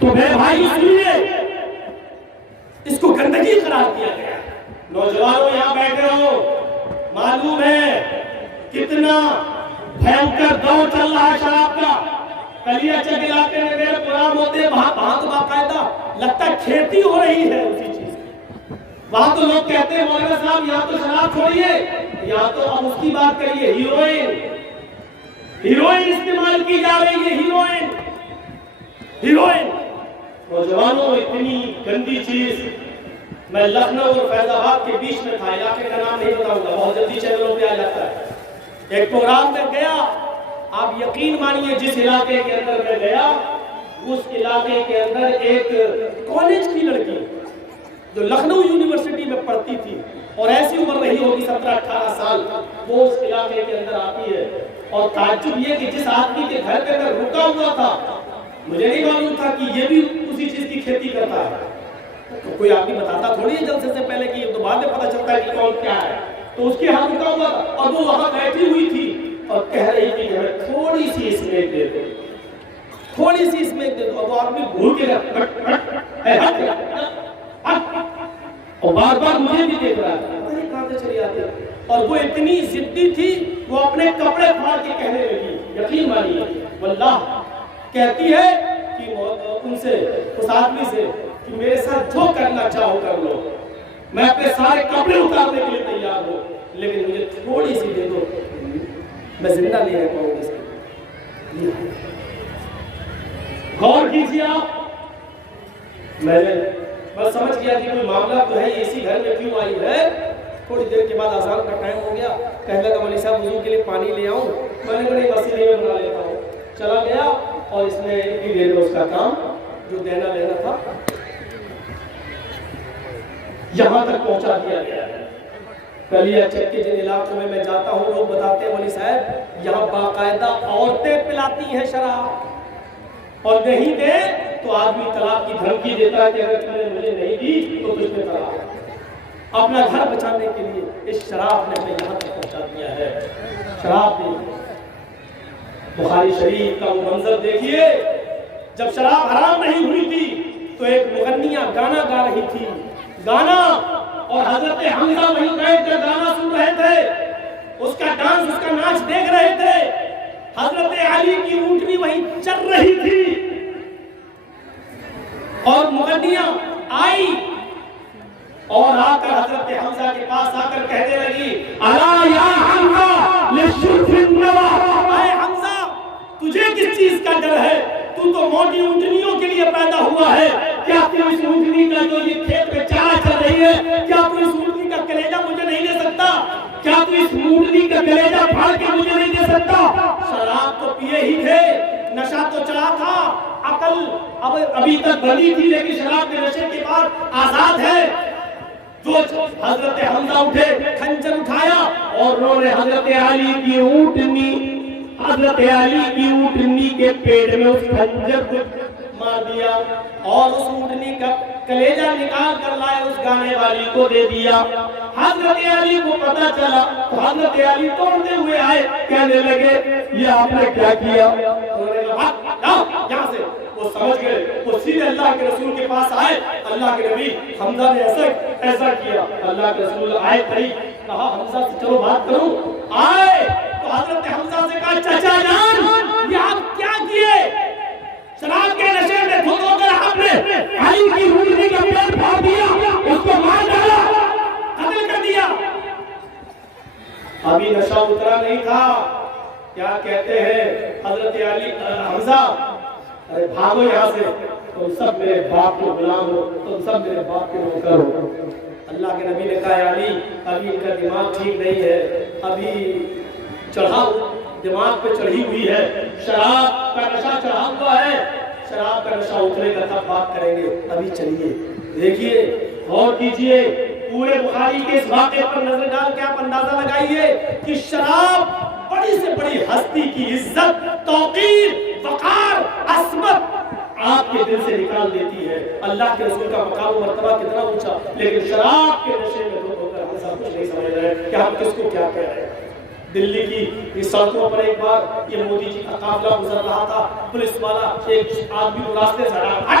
تو میرے بھائی سنیے، اس کو گندگی قرار دیا گیا۔ نوجوانوں یہاں بیٹھے ہو، معلوم ہے کتنا بھینکر دور چل رہا ہے شراب کا۔ کلیا چک علاقے میں میرے پروگرام ہوتے ہیں، وہاں تو باقاعدہ لگتا ہے کھیتی ہو رہی ہے اسی چیز کی۔ وہاں تو لوگ کہتے ہیں مولانا صاحب یہاں تو شراب چھوڑیے، یہاں تو اب اس کی بات کریے، ہیروئن استعمال کی جا رہی ہے، ہیروئن۔ نوجوانوں اتنی گندی چیز۔ میں لکھنؤ اور فیض آباد کے بیچ میں تھا، علاقے کا نام نہیں بتاؤں گا، بہت جلدی چینلوں پہ آ جاتا ہے۔ ایک پروگرام میں گیا، آپ یقین مانیے جس علاقے کے اندر میں گیا، اس علاقے کے اندر ایک کالج کی لڑکی جو لکھنؤ یونیورسٹی میں پڑھتی تھی اور ایسی عمر رہی ہوگی 17-18 سال، وہ اس علاقے کے اندر آتی ہے۔ اور تعجب یہ کہ جس آدمی کے گھر کے اندر رکا ہوا تھا، مجھے نہیں معلوم تھا کہ یہ بھی اسی چیز کی کھیتی کرتا ہے۔ تو کوئی آدمی بتاتا تھوڑی ہے جلسے سے پہلے کہ یہ تو بعد میں پتہ چلتا ہے کہ کون کیا ہے۔ تو اس کے ہاتھ رکا ہوا اور وہ وہاں بیٹھی ہوئی تھی اور کہہ رہی تھی کہ ہمیں تھوڑی سی اسمیک دے دو، تھوڑی سی اسمیک دے دو۔ اور وہ آدمی بھول کے اور بار بار مجھے بھی دیکھ رہا تھا، پتہ نہیں کہاں سے چلی آتی ہے۔ اور وہ اتنی ضدی تھی، وہ اپنے کپڑے پھاڑ کے کہنے لگی، یقین مانیے واللہ، کہتی ہے کہ ان سے، اس آدمی سے، کہ میرے ساتھ جو کرنا چاہو کر لو، میں اپنے سارے کپڑے اتارنے کے لیے تیار ہوں، لیکن مجھے تھوڑی سی دے دو، میں زندہ نہیں رہ پاؤں گا۔ غور کیجیے آپ، میں بس سمجھ گیا کہ کوئی معاملہ تو ہے، اسی گھر میں کیوں آئی ہے۔ تھوڑی دیر کے بعد اذان کا ٹائم ہو گیا، کہنے لگا مولوی صاحب وضو کے لیے پانی لے آؤں، میں نے کہا بس میں بنا لیتا ہوں۔ چلا گیا اور اس نے اتنی دیر میں اس کا کام جو دینا لینا تھا یہاں تک پہنچا دیا گیا۔ کلیا چک کے جن علاقوں میں جاتا ہوں، لوگ بتاتے ہیں مولوی صاحب یہاں باقاعدہ عورتیں پلاتی ہیں شراب، اور نہیں دے تو آدمی طلاق کی دھمکی دیتا ہے کہ اگر تم نے مجھے نہیں دی تو تجھ میں طلاق۔ اپنا گھر بچانے کے لیے اس شراب نے ہمیں یہاں تک پہنچا دیا ہے۔ شراب دیکھیے، بخاری شریف کا وہ منظر دیکھیے، جب شراب حرام نہیں ہوئی تھی تو ایک مغنیہ گانا گا رہی تھی، گانا، اور حضرت حمزہ وہیں بیٹھ کر گانا سن رہے تھے، اس کا ڈانس، اس کا ناچ دیکھ رہے تھے۔ حضرت علی کی اونٹنی وہیں چل رہی تھی اور مغنیہ آئی اور آ کر حضرت حمزہ کے پاس آ کر کہنے لگی، الا یا حمزہ للشرف النوى، اے حمزہ تجھے کس چیز کا ڈر ہے؟ تو موٹی اونٹنیوں کے لیے پیدا ہوا ہے، کیا تو اس اونٹنی کا جو یہ کھیت میں چارہ چل رہی ہے، کیا تو اس اونٹنی کا کلیجہ مجھے نہیں دے سکتا؟ کیا تو اس اونٹنی کا کلیجہ پھاڑ کے مجھے نہیں دے سکتا؟ شراب تو پیے ہی تھے، نشہ تو چڑھا تھا، عقل ابھی تک بندی تھی، لیکن شراب کے نشے کے بعد آزاد ہے۔ جو حضرت حمزہ اٹھے، خنجر اٹھایا اور انہوں نے حضرت علی کی اونٹنی کے پیٹ میں اس خنجر کو مار دیا اور اس اونٹنی کا کلیجہ نکال کر لائے، اس گانے والی کو دے دیا۔ حضرت علی کو پتا چلا تو حضرت علی توڑتے ہوئے آئے، کہنے لگے یہ آپ نے کیا کیا؟ انہوں نے کہا یہاں سے، وہ سمجھ گئے، وہ سیدھے اللہ کے رسول کے پاس آئے، اللہ کے نبی حمزہ نے ایسا کیا۔ اللہ کے رسول آئے کھڑی، کہا حمزہ سے چلو بات کروں، آئے تو حضرت حمزہ سے کہا چچا جان یہ آپ کیا کیے؟ شراب کے نشے میں دھو کر آپ نے علی کی اونٹنی کا پیٹ پھاڑ دیا، اس کو مار ڈالا، قتل کر دیا۔ ابھی نشہ اترا نہیں تھا، کیا کہتے ہیں حضرت علی حمزہ، ارے بھاگو یہاں سے، تم سب میرے باپ کے غلام ہو، تم سب میرے باپ کے نوکر ہو۔ اللہ کے نبی نے کہا علی ابھی ان کا دماغ ٹھیک نہیں ہے، ابھی چڑھا دماغ پہ چڑھی ہوئی ہے، شراب کا نشہ چڑھا ہوا ہے، شراب کا نشہ اترے گا تب بات کریں گے، ابھی چلیے۔ دیکھیے، غور کیجئے، پورے بخاری کے اس واقعے پر نظر ڈال کے آپ اندازہ لگائیے کہ شراب بڑی سے بڑی ہستی کی عزت، توقیر، وقار، عصمت آپ کے دل سے نکال دیتی ہے۔ اللہ کے رسول کا مقام و مرتبہ کتنا اونچا، لیکن شراب کے نشے میں دھو کر ہم سب کچھ نہیں سمجھ رہے کہ ہم کس کو کیا کہہ رہے ہیں۔ دلی کی اس سڑکوں پر ایک بار یہ مودی جی کا قافلہ گزر رہا تھا، پولیس والا ایک آدمی کو راستے سے ہٹا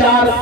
4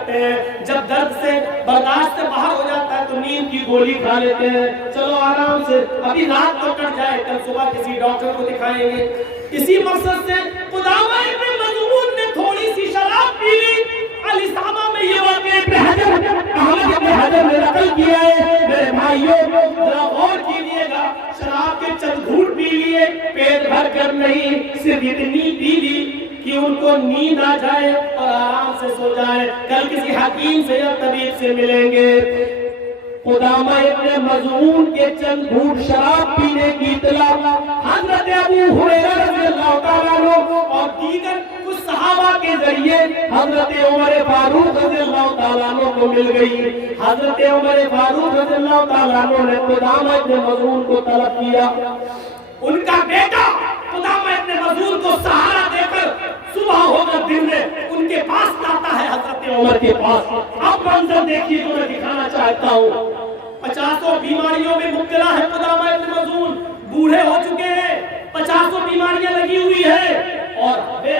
کرتے ہیں، جب درد سے برداشت سے باہر ہو جاتا ہے تو نیند کی گولی کھا لیتے ہیں، چلو آرام سے ابھی رات تو کٹ جائے، کل صبح کسی ڈاکٹر کو دکھائیں گے۔ اسی مقصد سے قدامہ ابن مظعون نے تھوڑی سی شراب پی لی۔ الاسامہ میں یہ واقعہ ابن حجر احمد ابن حجر نے نقل کیا ہے۔ میرے بھائیوں ذرا غور کیجیے گا، شراب کے چند گھونٹ پی لیے، پیٹ بھر کر نہیں، صرف اتنی پی لی کہ ان کو نیند آ جائے اور آرام سے سو جائے، کل کسی حکیم سے یا طبیب سے ملیں گے۔ قدامہ ابن مظعون کے چند گھونٹ شراب پینے کی اطلاع حضرت ابو ہریرہ رضی اللہ تعالیٰ عنہ اور دیگر کچھ صحابہ کے ذریعے حضرت عمر فاروق رضی اللہ تعالیٰ عنہ کو مل گئی۔ حضرت عمر فاروق رضی اللہ تعالیٰ عنہ نے قدامہ ابن مظعون کو طلب کیا۔ ان کا بیٹا قدامہ ابن مظعون کو سہارا دے کر صبح ہوگا دن میں ان کے پاس آتا ہے، حضرت عمر کے پاس۔ اب منظر دیکھیے تو میں دکھانا چاہتا ہوں، 50 بیماریوں میں مبتلا ہے قدامہ ابن مظعون، بوڑھے ہو چکے ہیں، 50 بیماریاں لگی ہوئی ہیں، اور بے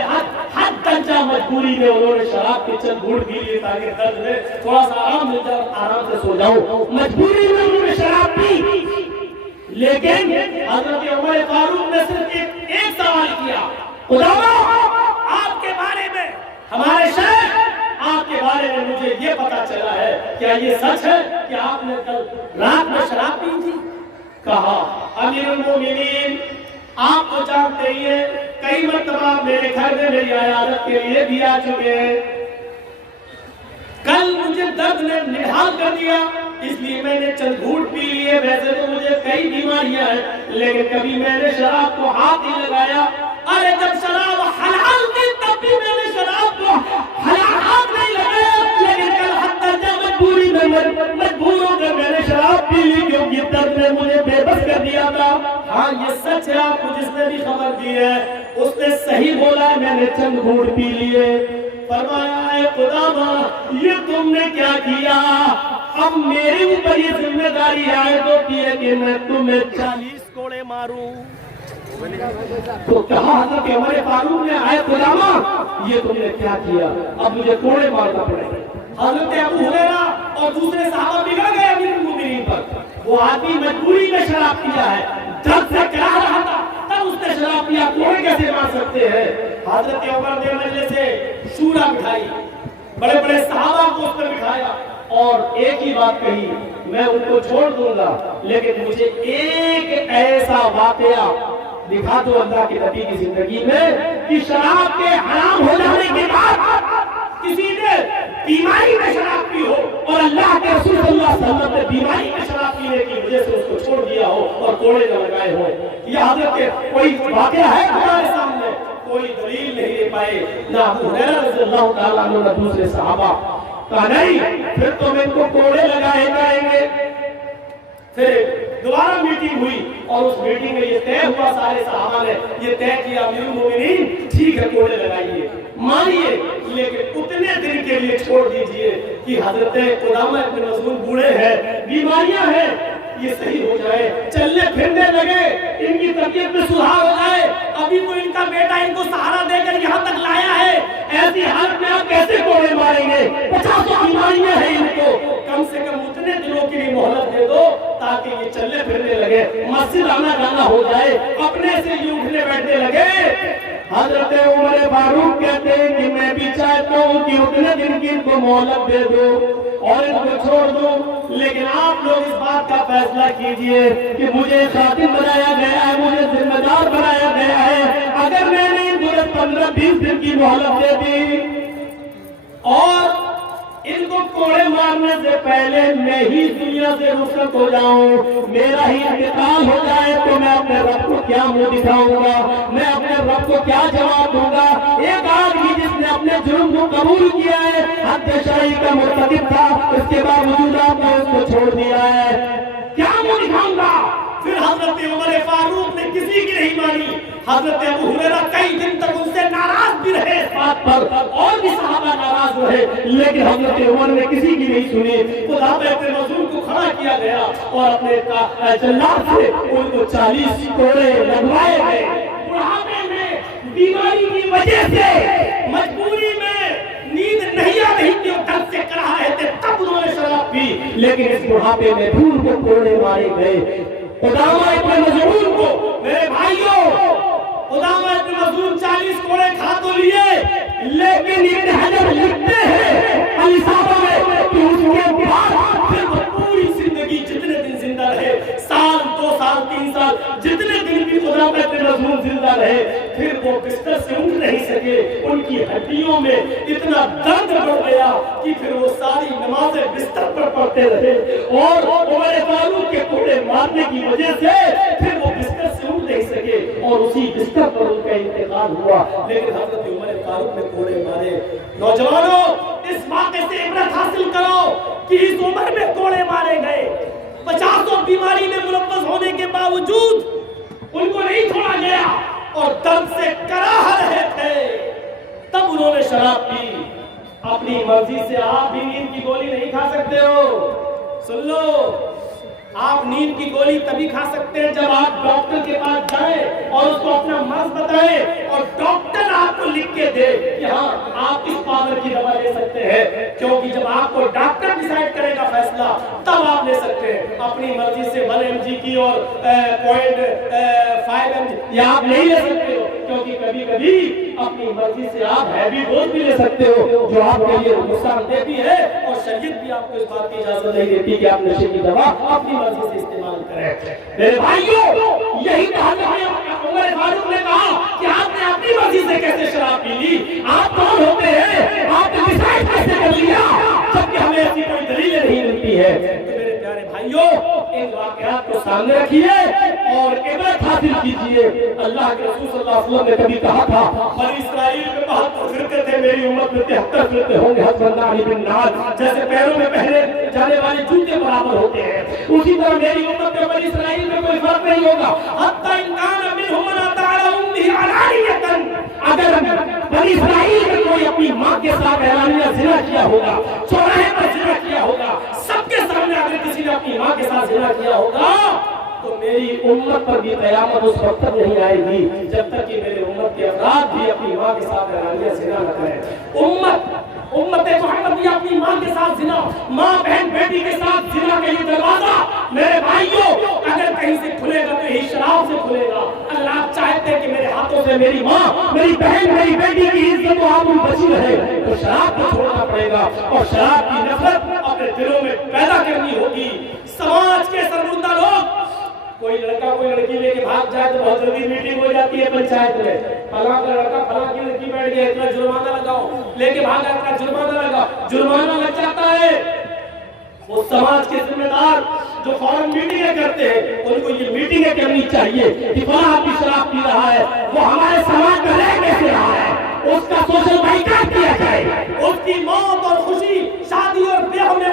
حد درجہ مجبوری میں انہوں نے شراب کے چند گھونٹ پی لیے تاکہ درد میں تھوڑا سا آرام مل جائے، آرام سے سو جاؤں۔ مجبوری میں انہوں نے شراب پی، لیکن حضرت عمر فاروق نے صرف ایک سوال کیا، قدامہ آپ کے بارے میں، ہمارے شیخ آپ کے بارے میں مجھے یہ پتا چلا ہے، کیا یہ سچ ہے کہ آپ نے کل رات میں شراب پی تھی؟ کہا امیر المومنین آپ تو جانتے ہی ہیں، کئی مرتبہ میرے گھر میں میری عیادت کے لیے بھی آ چکے ہیں، کل مجھے درد نے نڈھال کر دیا اس لیے میں نے چند گھونٹ پی لیے، ویسے تو مجھے کئی بیماریاں ہیں لیکن کبھی میں نے شراب کو ہاتھ ہی لگایا، ارے جب شراب حلال تھی تب بھی میں نے شراب کو حلال ہاتھ نہیں لگایا، لیکن کل حد درجہ مجبوری میں مجبور ہو کر میں نے شراب پی لی کیونکہ درد نے مجھے بے بس کر دیا تھا۔ ہاں یہ سچ ہے، آپ کو جس نے بھی خبر دی ہے اس نے صحیح بولا ہے، میں نے چند گھونٹ پی لیے۔ فرمایا اے قدامہ یہ تم نے کیا کیا؟ اب میرے اوپر یہ ذمہ داری عائد ہوتی ہے کہ میں تمہیں 40 کوڑے ماروں۔ تو کہا حضرت عمر فاروق نے اے قدامہ یہ تم نے کیا کیا؟ اب مجھے کوڑے مارنا پڑے۔ حضرت ابو ہریرہ اور دوسرے صحابہ بگڑ گئے امیر المومنین پر، وہ آدمی مجبوری میں شراب پیا ہے، درد سے کہہ رہا تھا تب اس نے شراب پیا، کوڑے کیسے مار سکتے ہیں؟ حضرت عمر نے مجلس سے شورا بٹھائی، بڑے بڑے صحابہ کو اس نے بٹھایا اور ایک ہی بات کہی، میں ان کو چھوڑ دوں گا لیکن مجھے ایک ایسا واقعہ دکھا دو اللہ کے نبی کی زندگی میں کہ شراب کے حرام ہو جانے کے بعد کسی نے بیماری میں شراب پی ہو اور اللہ کے رسول صلی اللہ علیہ وسلم نے بیماری میں شراب پینے کی وجہ سے اس کو چھوڑ دیا ہو اور کوڑے نہ لگائے ہو۔ یہ حضرت کوئی واقعہ ہے ہمارے سامنے؟ کوئی دلیل نہیں دے پائے، نہ ابو ہریرہ رضی اللہ تعالیٰ عنہ نہ دوسرے صحابہ۔ کہا نہیں پھر تم ان کو کوڑے لگائے جائیں گے۔ پھر دوبارہ میٹنگ ہوئی اور اس میٹنگ میں یہ طے ہوا، سارے صحابہ نے یہ طے کیا امیر المومنین ٹھیک ہے کوڑے لگائیے مانیے لیکن اتنے دن کے لیے چھوڑ دیجئے کہ حضرت قدامہ ابن مظعون بوڑھے ہیں، بیماریاں ہیں، یہ صحیح ہو جائے، چلنے پھرنے لگے، ان کی طبیعت میں سدھار ہو جائے۔ ابھی تو ان کا بیٹا ان کو سہارا دے کر یہاں تک لایا ہے، ایسی حالت میں آپ کیسے کوڑے ماریں گے؟ 50 بیماریاں ہیں ان کو، کم سے کم اتنے دنوں کے لیے مہلت دے دو تاکہ یہ چلنے پھرنے لگے، مسجد آنا جانا ہو جائے، اپنے سے یہ اٹھنے بیٹھنے لگے۔ حضرت عمر فاروق کہتے ہیں کہ میں بھی چاہتا ہوں کہ اتنے دن کی ان کو مہلت دے دو اور ان کو چھوڑ دو، لیکن آپ لوگ اس بات کا فیصلہ کیجئے کہ مجھے خادم بنایا گیا ہے، مجھے ذمہ دار بنایا گیا ہے، اگر میں نے ان کو 15-20 دن کی مہلت دے دی اور ان کو کوڑے مارنے سے پہلے میں ہی دنیا سے رخصت ہو جاؤں، میرا ہی انتقال ہو جائے تو میں اپنے رب کو کیا منہ دکھاؤں گا، میں اپنے رب کو کیا جواب دوں گا؟ ایک آدمی جس نے اپنے جرم کو قبول کیا ہے، حد شرعی کا مرتکب تھا، اس کے باوجود آپ نے اس کو چھوڑ دیا ہے، کیا منہ دکھاؤں گا؟ پھر حضرت عمر فاروق نے کسی کی نہیں مانی، حضرت ابو ہریرہ کئی دن تک ان سے ناراض بھی رہے اس بات پر، اور بھی صحابہ ناراض رہے، لیکن حضرت عمر نے کسی کی نہیں سنی۔ قدامہ ابن مظعون کو کھڑا کیا گیا اور اپنے جلاد سے ان کو 40 کوڑے لگوائے گئے۔ بڑھاپے میں بیماری کی وجہ سے مجبوری میں نیند نہیں آ رہی تھی اور درد سے کرا رہے تھے تب انہوں نے شراب پی، لیکن اس بڑھاپے میں بھی ان کو کوڑے مارے گئے۔ قدامہ ابن مظعون کو میرے بھائیوں، قدامہ ابن مظعون 40 کوڑے کھا تو لیے، لیکن ابن حجر لکھتے ہیں الصحابہ میں کہ اس کے بعد پھر وہ پوری زندگی جتنے دن زندہ رہے، سال 2 سال 3 سال جتنے دن بھی قدامہ ابن مظعون زندہ رہے، پھر وہ بستر سے اٹھ نہیں سکے، ان کی ہڈیوں میں اتنا درد بڑھ گیا کہ پھر وہ ساری نمازیں بستر پر پڑھتے رہے، اور عمر فاروق کے کوڑے مارنے کی وجہ سے پھر وہ بستر سے اٹھ نہیں سکے اور اسی بستر پر ان کا انتقال ہوا۔ لیکن حضرت عمر فاروق نے کوڑے مارے۔ نوجوانوں، اس واقعے سے عبرت حاصل کرو کہ اس عمر میں کوڑے مارے گئے، 50 بیماری میں ملوث ہونے کے باوجود ان کو نہیں چھوڑا گیا اور درد سے کراہ رہے تھے، تب انہوں نے شراب پی۔ اپنی مرضی سے آپ بھی نیند کی گولی نہیں کھا سکتے ہو، سن لو، آپ نیند کی گولی تبھی کھا سکتے ہیں جب آپ ڈاکٹر کے پاس جائیں اور اس کو اپنا مرض بتائیں اور ڈاکٹر آپ کو لکھ کے دے کہ ہاں آپ اس پاور کی دوا لے سکتے ہیں، کیونکہ جب آپ کو ڈاکٹر ڈیسائیڈ کرے گا فیصلہ تب آپ لے سکتے ہیں۔ اپنی مرضی سے 1 mg کی اور 0.5 mg یہ آپ نہیں لے سکتے ہو، کیونکہ کبھی کبھی اپنی مرضی سے آپ ہیوی ڈوز بھی لے سکتے ہو جو آپ کے لیے نقصان دہ بھی ہے، اور شریعت بھی آپ کو اس بات کی اجازت نہیں دیتی کہ آپ نشے کی دوا اپنی مرضی سے استعمال کریں۔ میرے بھائیوں، یہی حضرت عمر فاروق نے کہا کہ آپ نے اپنی مرضی سے کیسے شراب پی لی؟ آپ کون ہوتے ہیں؟ آپ نے ڈیسائیڈ کیسے کر لیا جبکہ ہمیں ایسی کوئی دلیل نہیں ملتی ہے؟ میرے پیارے بھائیوں، ان واقعات کو سامنے رکھیے اور عبرت حاصل کیجیے۔ اللہ کے رسول صلی اللہ علیہ وسلم نے کبھی کہا تھا بنی اسرائیل میں 72 فرقے تھے، میری امت میں 73 فرقے ہوں گے، حسب اللہ بن ناس، جیسے پیروں میں پہنے جانے والے جوتے برابر ہوتے ہیں، اسی طرح میری امت میں بنی اسرائیل میں کوئی فرق نہیں ہوگا۔ حتی ان کان منہم من اطاع امہ علانیۃ، اگر بنی اسرائیل میں کوئی اپنی ماں کے ساتھ اعلانیہ زنا کیا ہوگا، چوراہے پر زنا کیا ہوگا، سب کے سامنے اگر کسی نے اپنی ماں کے ساتھ زنا کیا ہوگا، تو میری امت پر بھی قیامت اس وقت تک نہیں آئے گی جب تک کہ میرے امت کے افراد بھی اپنی ماں کے ساتھ اعلانیہ زنا نہ کریں۔ امت محمدیہ اپنی ماں کے ساتھ زنا، ماں بہن بیٹی کے ساتھ زنا کا یہ دروازہ میرے بھائیوں اگر کہیں سے کھلے گا تو یہی شراب سے کھلے گا۔ اگر آپ چاہتے ہیں کہ میرے ہاتھوں سے میری ماں، میری بہن، میری بیٹی کی عزت و آبرو بچی رہے تو شراب کو چھوڑنا پڑے گا، اور شراب کی نفرت اپنے دلوں میں پیدا کرنی ہوگی۔ سماج کے سربلندہ لوگ، کوئی لڑکا کوئی لڑکی لے کے بھاگ جائے تو بہت جلدی میٹنگ ہو جاتی ہے پنچایت میں، فلاں کا لڑکا فلاں کی لڑکی بیٹھ گیا، اتنا جرمانہ لگاؤ، لے کے بھاگا اتنا جرمانہ لگا، جرمانہ لگ جاتا ہے۔ وہ سماج کے ذمہ دار جو فوراً میٹنگیں کرتے ہیں، ان کو یہ میٹنگیں کرنی چاہیے کہ فلاں آدمی شراب پی رہا ہے، وہ ہمارے سماج میں رہ کیسے رہا ہے، اس کا سوشل بائیکاٹ کیا جائے، اس کی موت اور خوشی، شادی اور بیاہ میں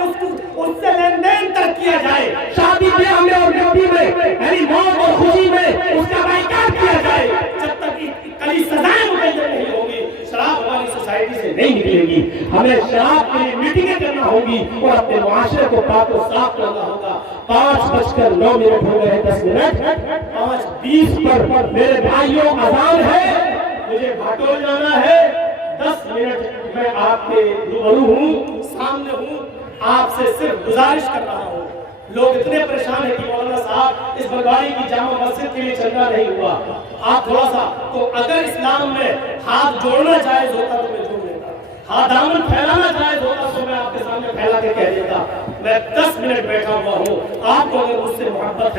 اس سے لین دین تک کیا جائے، شادی بیاہ میں اور ڈیوٹی میں یعنی موت اور خوشی میں اس کا بائیکاٹ کیا جائے۔ جب تک کلی سزائیں مقرر نہیں ہوں گی، شراب ہماری سوسائٹی سے نہیں نکلے گی۔ ہمیں شراب کے لیے میٹنگیں کرنا ہوگی اور اپنے معاشرے کو پاک و صاف کرنا ہوگا۔ 5:09 ہو گئے ہیں، 10 منٹ، 5:20 پر میرے بھائیوں اذان ہے، مجھے بھاٹول جانا ہے۔ 10 منٹ میں آپ کے روبرو ہوں، سامنے ہوں، آپ سے صرف گزارش کر رہا ہوں۔ لوگ اتنے پریشان ہیں کہ مولانا صاحب اس بلواری کی جامع مسجد کے لیے چندہ نہیں ہوا، آپ تھوڑا سا، تو اگر اسلام میں ہاتھ جوڑنا جائز ہوتا تو میں جوڑ لیتا، ہاتھ دامن پھیلانا جائز ہوتا تو میں آپ کے سامنے پھیلا کے کہہ دیتا۔ میں 10 منٹ بیٹھا ہوا ہوں، آپ کو اگر مجھ سے محبت ہے